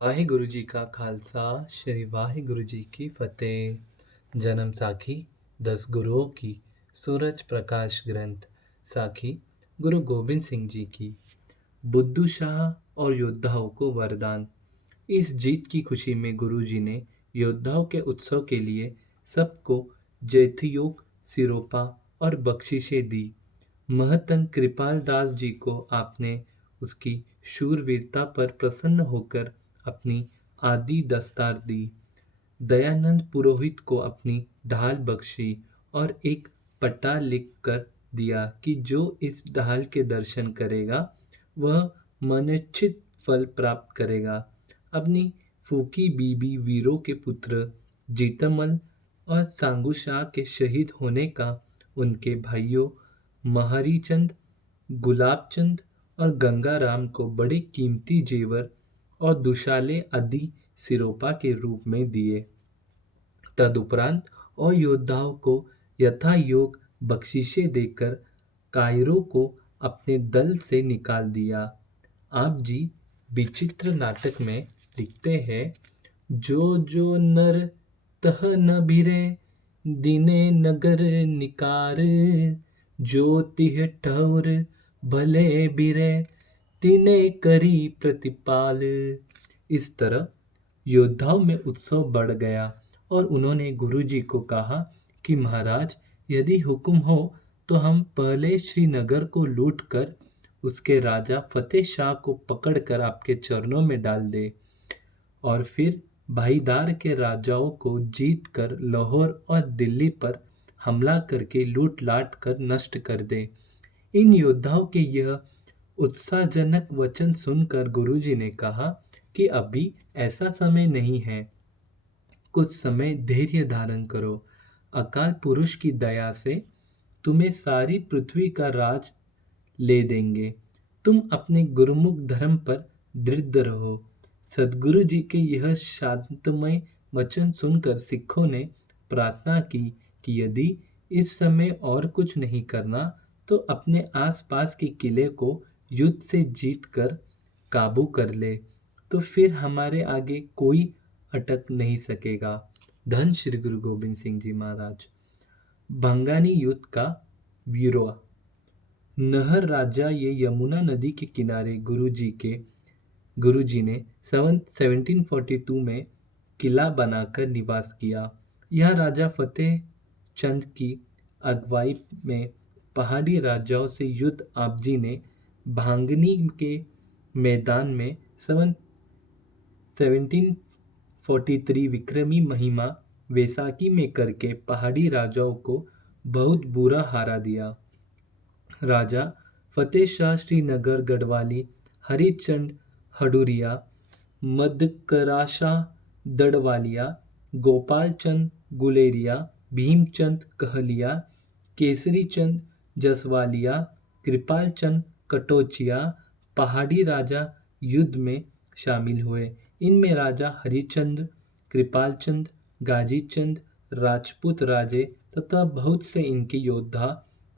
ਵਾਹਿਗੁਰੂ ਜੀ ਕਾ ਖਾਲਸਾ ਸ਼੍ਰੀ ਵਾਹਿਗੁਰੂ ਜੀ ਕੀ फतेह। जन्म साखी 10 गुरुओं की सूरज प्रकाश ग्रंथ साखी गुरु गोबिंद सिंह जी की। बुद्धू शाह और योद्धाओं को वरदान। इस जीत की खुशी में गुरु जी ने योद्धाओं के उत्सव के लिए सबको जैतयोग, सिरोपा और बख्शिशें दी। महतन कृपाल दास जी को आपने उसकी शूरवीरता पर प्रसन्न होकर अपनी आदि दस्तार दी। दयानंद पुरोहित को अपनी ढाल बख्शी और एक पट्टा लिख कर दिया कि जो इस ढाल के दर्शन करेगा वह मनोचित फल प्राप्त करेगा। अपनी फूकी बीबी वीरों के पुत्र जीतमल और सांगुशाह के शहीद होने का उनके भाइयों महारीचंद, गुलाबचंद और गंगाराम को बड़े कीमती जेवर और दुशाले आदि सिरोपा के रूप में दिए। तदुपरांत और योद्धाओं को यथा योग बख्शिशें देकर कायरों को अपने दल से निकाल दिया। आप जी विचित्र नाटक में लिखते हैं, जो जो नर तह न भिरे दिने नगर निकार, जो तिह ठौर भले बिरे तिने करी प्रतिपाल। इस तरह योद्धाओं में उत्सव बढ़ गया और उन्होंने गुरु जी को कहा कि महाराज, यदि हुक्म हो तो हम पहले श्रीनगर को लूट कर उसके राजा फतेह शाह को पकड़कर आपके चरणों में डाल दे और फिर भाईदार के राजाओं को जीत कर लाहौर और दिल्ली पर हमला करके लूट लाट कर नष्ट कर दे। इन योद्धाओं के यह उत्साहजनक वचन सुनकर गुरुजी ने कहा कि अभी ऐसा समय नहीं है, कुछ समय धैर्य धारण करो। अकाल पुरुष की दया से तुम्हें सारी पृथ्वी का राज ले देंगे। तुम अपने गुरुमुख धर्म पर दृढ़ रहो। सदगुरु जी के यह शांतमय वचन सुनकर सिखों ने प्रार्थना की कि यदि इस समय और कुछ नहीं करना तो अपने आसपास के किले को युद्ध से जीत कर काबू कर ले, तो फिर हमारे आगे कोई अटक नहीं सकेगा। धन श्री गुरु गोबिंद सिंह जी महाराज। भंगानी युद्ध का विरोह। नहर राजा ये यमुना नदी के किनारे गुरुजी ने 1742 में किला बनाकर निवास किया। यह राजा फतेह चंद की अगुवाई में पहाड़ी राजाओं से युद्ध आपजी ने भांगनी के मैदान में 1743 विक्रमी महिमा वैसाखी में करके पहाड़ी राजाओं को बहुत बुरा हारा दिया। राजा फतेह शाह श्रीनगर, गढ़वाली, हरिचंद हडूरिया, मदकराशाह दड़वालिया, गोपाल चंद गुलेरिया, भीमचंद कहलिया, केसरी चंद जसवालिया, कृपाल चंद कटोचिया पहाड़ी राजा युद्ध में शामिल हुए। इनमें राजा हरिचंद्र, कृपाल चंद, गाजी चंद, राजपूत राजे तथा बहुत से इनके योद्धा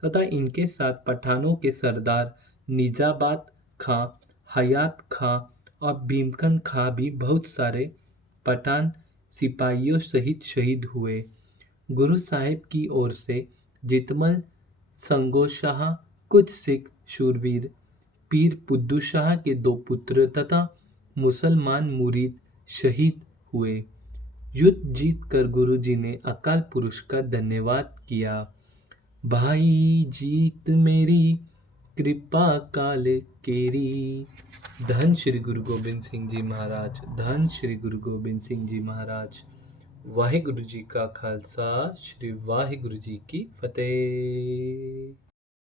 तथा इनके साथ पठानों के सरदार निजाबाद खां, हयात खां और भीमकन खां भी बहुत सारे पठान सिपाहियों सहित शहीद हुए। गुरु साहिब की ओर से जितमल, संगोशाह, कुछ सिख शूरवीर, पीर बुद्धू शाह के 2 पुत्र तथा मुसलमान मुरीद शहीद हुए। युद्ध जीत कर गुरु जी ने अकाल पुरुष का धन्यवाद किया। भाई जीत मेरी कृपा काल केरी। धन श्री गुरु गोबिंद सिंह जी महाराज। धन श्री गुरु गोबिंद सिंह जी महाराज। वाहिगुरु जी का खालसा श्री वाहिगुरु जी की फतेह।